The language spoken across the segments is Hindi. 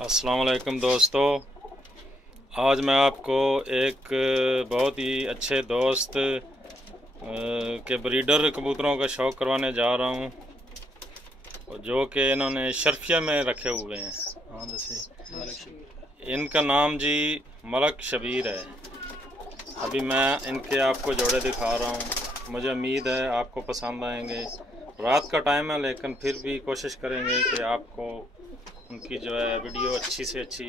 अस्सलाम वालेकुम दोस्तों, आज मैं आपको एक बहुत ही अच्छे दोस्त के ब्रीडर कबूतरों का शौक़ करवाने जा रहा हूं, जो कि इन्होंने शर्फिया में रखे हुए हैं। इनका नाम जी मलक शबीर है। अभी मैं इनके आपको जोड़े दिखा रहा हूं। मुझे उम्मीद है आपको पसंद आएंगे। रात का टाइम है, लेकिन फिर भी कोशिश करेंगे कि आपको उनकी जो है वीडियो अच्छी से अच्छी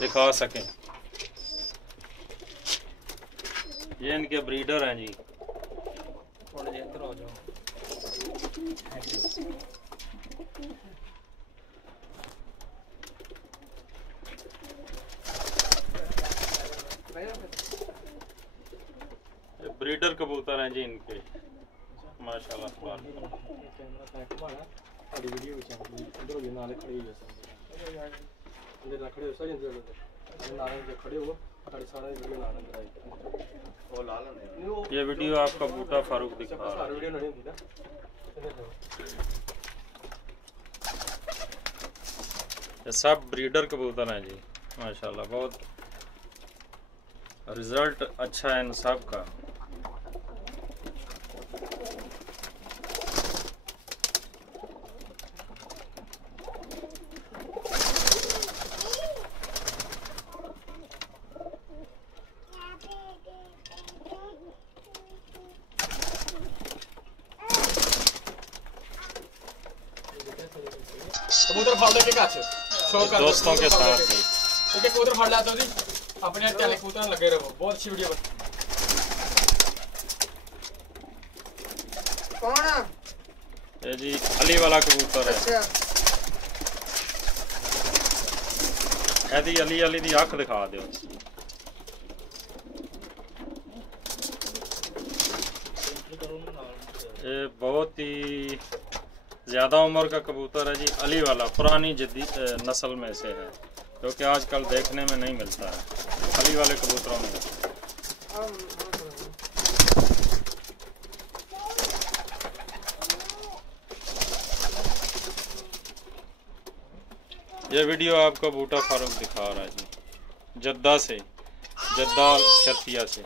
दिखा सकें। ये इनके ब्रीडर हैं जी। ये ब्रीडर कबूतर हैं जी इनके, माशाल्लाह। ये वीडियो आपका बूटा फारूक दिखा रहा है। ये सब ब्रीडर कबूतर हैं जी, माशाल्लाह। बहुत रिजल्ट अच्छा है इन सब का। कबूतर फाड़ के काछ दोस्तों के साथ जी एक कबूतर फाड़ लाते हो जी। अपने चैनल कबूतर लगे रहो। बहुत अच्छी वीडियो कौन है ये जी अली वाला कबूतर है। अच्छा ऐदी अली अली दी अख दिखा दो। ये बहुत ही ज़्यादा उम्र का कबूतर है जी, अली वाला। पुरानी जदीद नस्ल में से है, जो कि आजकल देखने में नहीं मिलता है। अली वाले कबूतरों में ये वीडियो आपको बूटा फारूक दिखा रहा है जी, जद्दा से, जद्दा शर्फिया से।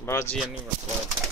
बाजी नहीं मतलब